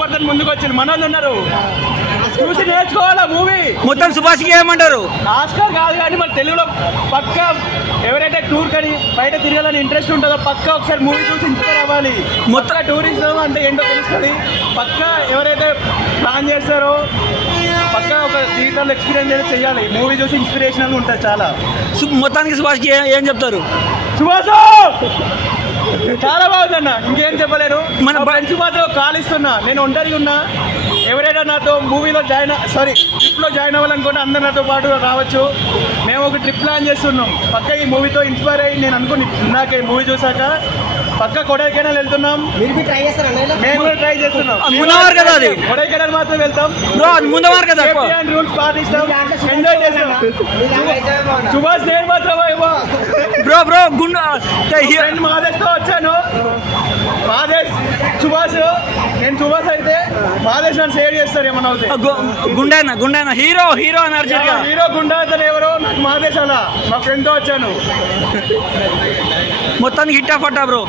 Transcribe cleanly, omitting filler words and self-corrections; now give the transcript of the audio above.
100% ముందుకు వచ్చింది. మనోళ్ళు ఉన్నారు, చూసి నేర్చుకోవాలా మూవీ. మొత్తం సుభాష్కి ఏమంటారు? ఆస్కార్ కాదు కానీ మన తెలుగులో పక్క ఎవరైతే టూర్ కానీ బయట తిరగాలని ఇంట్రెస్ట్ ఉంటుందో పక్క ఒకసారి మూవీ చూసి ఇన్స్పైర్ అవ్వాలి. మొత్తం టూరిజం అంటే ఏంటో తెలుస్తుంది. పక్క ఎవరైతే ప్లాన్ చేస్తారో పక్క ఒక జీవితంలో ఎక్స్పీరియన్స్ అయితే చేయాలి. మూవీ చూసి ఇన్స్పిరేషనల్ ఉంటుంది చాలా. మొత్తానికి సుభాష్కి ఏం చెప్తారు? సుభాష్ చాలా బాగుందన్న, ఇంకేం చెప్పలేను. మన ఫ్రెండ్స్ మాత్రం కాల్ ఇస్తున్నా, నేను ఒంటరిగా ఉన్నా. ఎవరైనా నాతో మూవీలో ట్రిప్లో జాయిన్ అవ్వాలనుకుంటే అందరు నాతో పాటు రావచ్చు. మేము ఒక ట్రిప్ ప్లాన్ చేస్తున్నాం. పక్క ఈ మూవీతో ఇన్స్పైర్ అయ్యి నేను అనుకుని నాకు ఈ మూవీ చూసాక పక్క కొడైకెనాల్ వెళ్తున్నాం. మేము కూడా ట్రై చేస్తున్నాం. కొడైకెనాల్ మాత్రం వెళ్తాం, రూల్స్ పాటిస్తాం, ఎంజాయ్ చేస్తాం. సుభాష్ నేను మాత్రం మాదేశ్తో వచ్చాను. మాదేశ్ సుభాష్, నేను సుభాష్ అయితే మాదేశ్ నన్ను షేర్ చేస్తారు ఏమన్నా అవుతాయి. గుండెనా హీరో అన్నారు. హీరో గుండా అతను ఎవరో నాకు మాదేశ్, అలా మా ఫ్రెండ్తో వచ్చాను. మొత్తానికి హిట్ ఆఫ్ అట్టా బ్రో.